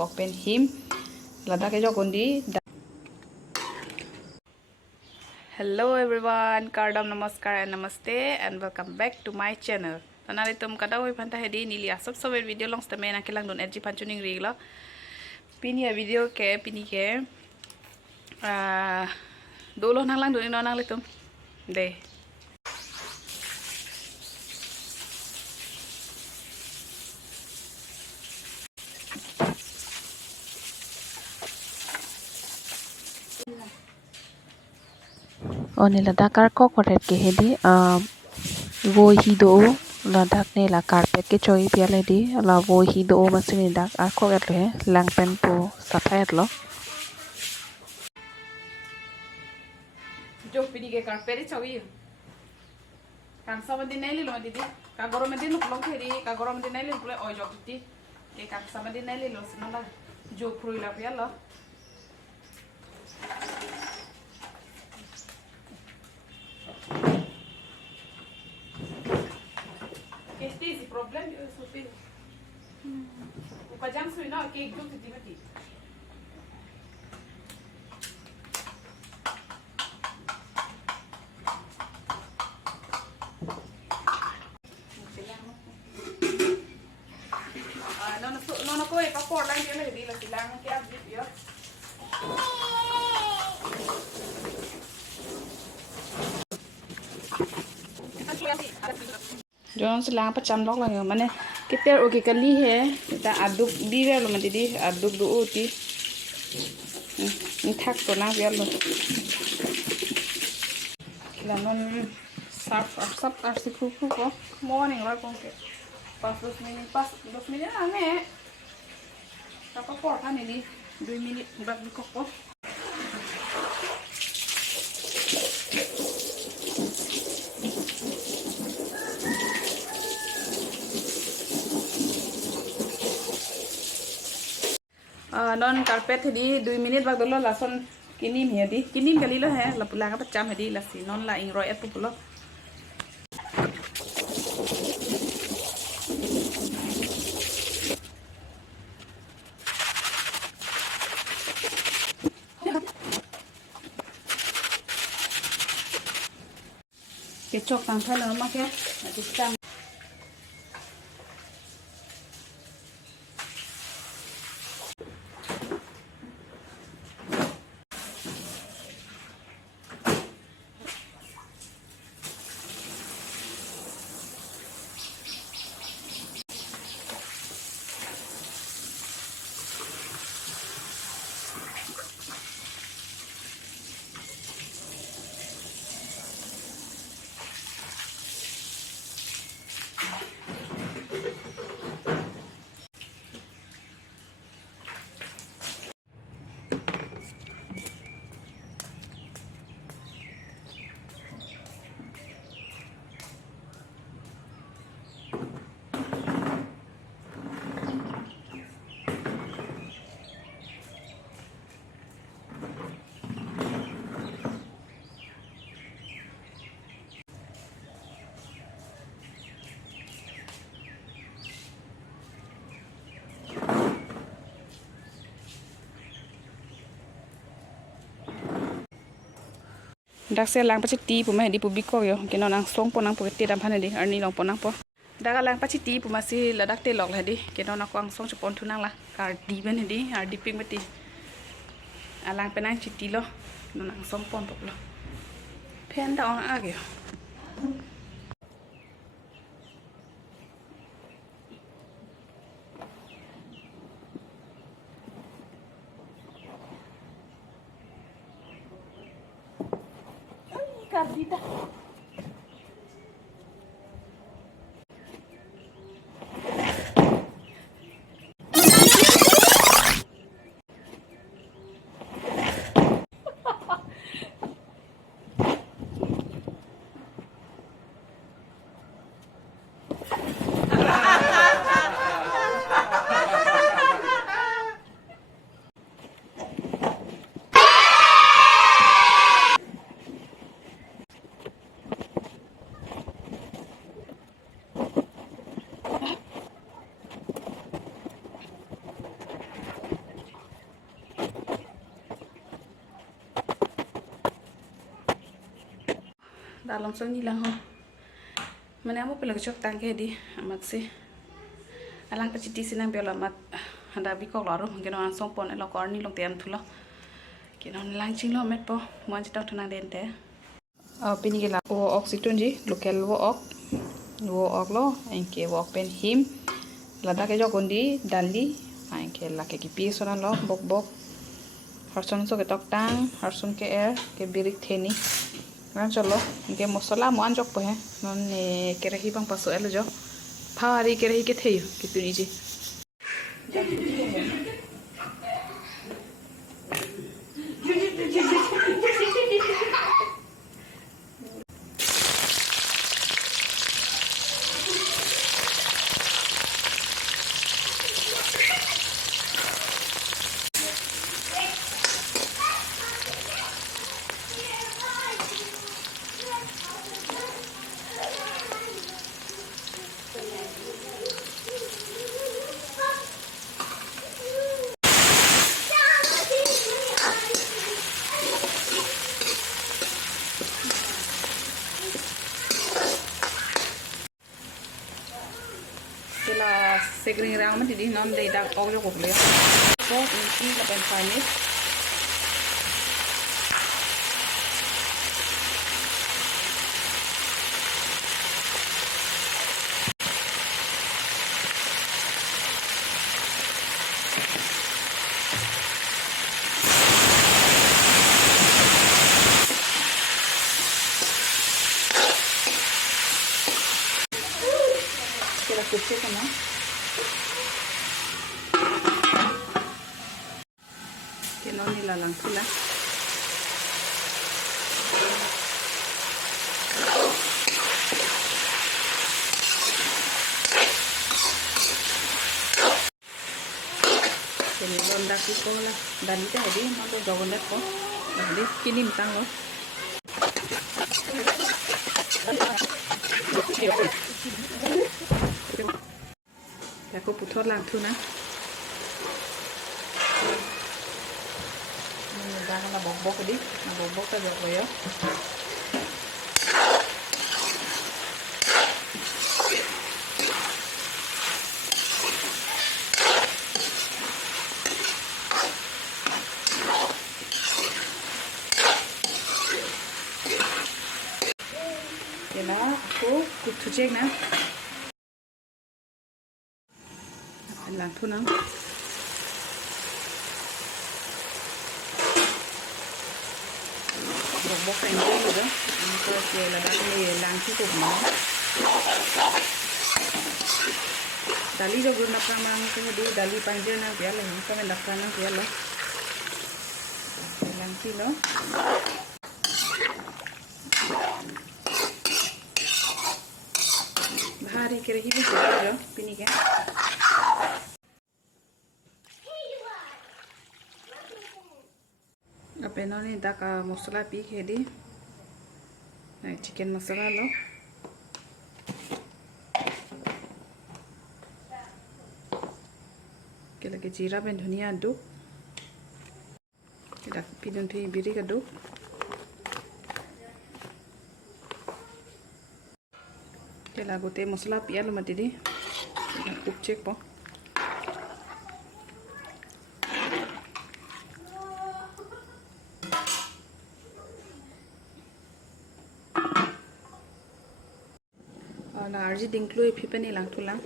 walk pen him Ladakh ke jokondi. Hello everyone, Kardam Namaskar and Namaste and welcome back to my channel. Nanali tum kada hoi phanta hedi nili asap sober video long stame na kilang don edji panchuning rigla. Pini ya video ke pini ke dolo nang lang don ino nang litum. De. Oni Ladakh ko koret ke hedi wo hi do Ladakh ne la carpet ke choi piale di la wo hi do masini dak ar ko et le lang pen po sapet lo Jo pini ke carpet chawi. Kan sama din naili lo didi. Ka gorom din lo kheri, ka gorom din naili lo oi jo piti. Ke kan sama din naili lo sinala jo prui la pialo. Este esse problema eu sou filho. O pajang sui não que eu te mati. Não coi para por lá dia le di la silang que abri yo. Jangan selang pecam lok lah mana kita oke kali he kita aduk di lo mandi di aduk do uti ini thak to na biar lo lanon sap arsi kuku ko morning lah kong ke pas 2 minit ane apa por kan ini 2 minit buat buka ko non carpet di 2 minit bag dolo lason kinim hedi kinim kali lo he la pula ka pacham hedi la si non la ing roy et pulo kecok tang thalo mak ya ati tam dak se lang pachi ti pu ma di pu biko yo ke non ang song ponang pu ti dam phane di arni long ponang po daga lang pachi ti pu ma si ladak te lok la di ke non ak ang song chupon thunang la kar di ben di ar di ping mati alang penang chi ti lo non ang song pon pok lo pen da ong age Cardita. dalam song ni lang ho mana amo pala chok tang ke di amat se alang pachiti sinang bela mat handa bi kok laro keno an song pon lo kor ni long tem thulo keno lang ching lo met po mon chi tak thana den te pini ke la o oxygen ji local wo ok lo enke wo pen him lada ke jokon di dali enke la ke ki pi sona lo bok bok harson so ke tok tang harson ke air ke birik theni ngan cholo enke masala mo an jok po he non ne kerehi bang paso elo jo phari kerehi ke theyu ki tuni ji la segring rang man di non dei dak og yo le so ini la pen fine kira kucing kan keno ni la lang thula kini londa ki ko la dan ta di mo to jogon ko di kini mitang lo ya ko puthor lang thu na mình đang là bột bột đi bột bột ta được rồi á vậy đó aku cục thịt chiên nè anh làm thôi nữa bột thành cái rồi đó coi kìa là đã nghề làm chi cục nó dali jo guna pamang ke di dali panjer na biar lah ini kami dakkan na biar lah lang kilo bahari kira hibi jo pini ke apa ini dak masala pi ke di chicken masala lo ke lagi जीरा में धनिया दो dak pidun pi biri ka do ke lago te masala pi alu mati di cook check po na arji dingklu e phipani lang thulang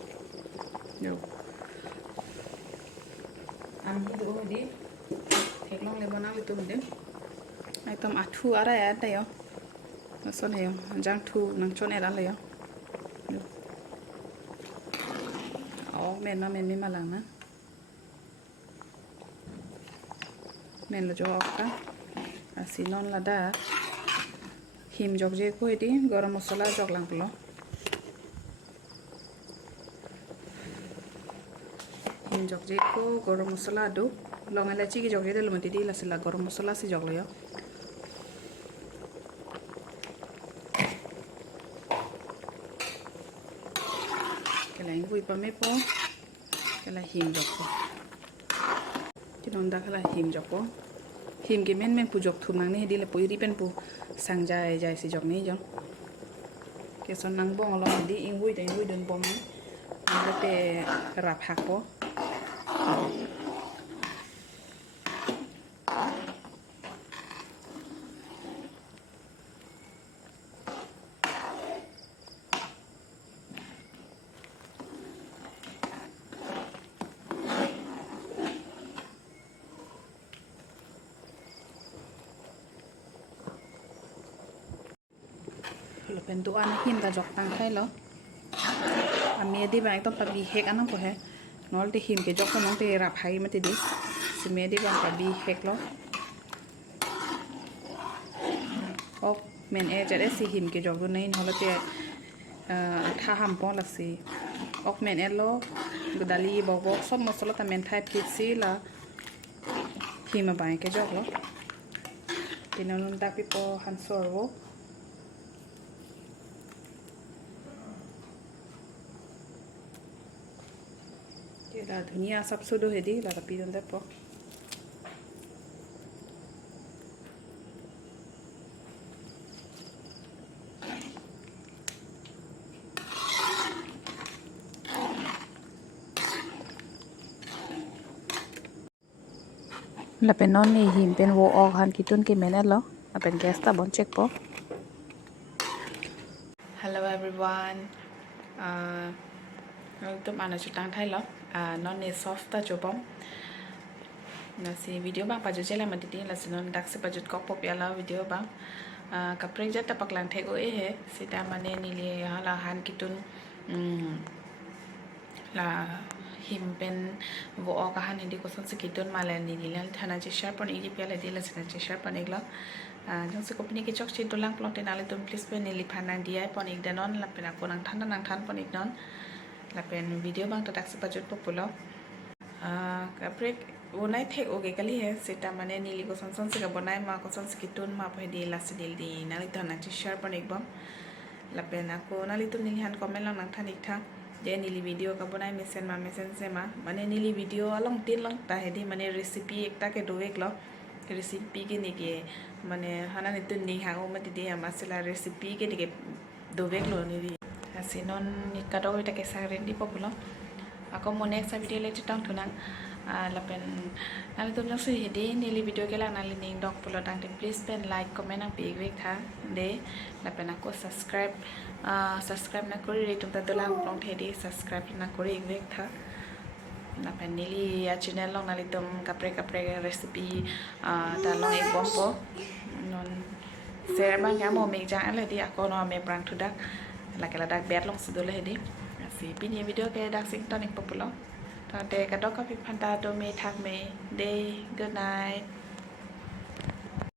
yo am do di long le bana itu mende item athu ara ya ta yo son he jang thu nang chon era le yo men na men mi malang na men lo jo ka asinon la da him jok je ko di garam masala jok lang lo him jok je ko garam masala do long ilachi ki jok je del mati di la sila garam masala si jok lo yo kala ingui pa me po kala him jok ko kinonda kala him jok ko him ke men pu jok thum nang ne di le poi ri pen pu sang jai jai si jok ni jong ke son nang bong lo di ingui den bom ni te rap hak po lo pen tu an him ta jok tang khai lo ami di bang to pa bi hek anang ko he nol te him ke jok ko nong te rap hai ma te di si me di bang pa bi hek lo ok men e ja si him ke jok do nei nol te tha ham po la si ok men e lo gudali bo som masala ta men thai phit si la him ba ke jok lo tinanun ta pi po han sor wo là ধুনীয়া সব sudo হেদি লা P দন্দে প la pen non ni him pen wo ok han kitun ke menelo la pen gas ta bon check po hello everyone tụm ăn ở chỗ tăng thay lo nó nè soft ta chỗ bông là si video bang paju chela mà titi là sinon dak se paju kok pop ya la video bang kapre jat ta paklang thego e he sita mane ni le hala han kitun là him pen wo ka han hindi ko son se kitun mala ni ni lan thana che share pon igi pya le dila sina che share pon egla jong se kopni ke chok chin tulang plong ten ale tum please pe ni li phanan dia pon ik danon la pena ko nang than pon ik non là pen video bang tadak se pajut popular kapre bonai thek oge kali he seta mane nili ko son se ka bonai ma ko son se kitun ma phe di la se dil di nali thana che share pon ek bam la pen ako nali tu nili han comment lang nang than ik tha je nili video ka bonai mesen se ma mane nili video along tin lang ta he di mane recipe ekta ke do ek lo recipe ke ni ke mane hana ni tu ni ha o ma di ama sela recipe ke ni ke do ek lo ni sinon nikado ita ke saren di populo ako mo next video le tang tunang la pen nali tum nang sui hedi nili video ke lang nali ning dok pulo tang te please pen like comment ang pi wek tha de la pen ako subscribe na kori re tum ta dolang plong thedi subscribe na kori wek tha la pen nili channel long nali tum kapre recipe ta long ek bom po non share bang ka mo me jang le di ako no me brang thu dak là cái là đặc biệt long sựเลยดิสิปีนี้วิดีโอแกดักสิ่งตอนนี้popularตอนเด็กก็ต้องก็พิพันธ์ตาโดเมทักเม day good night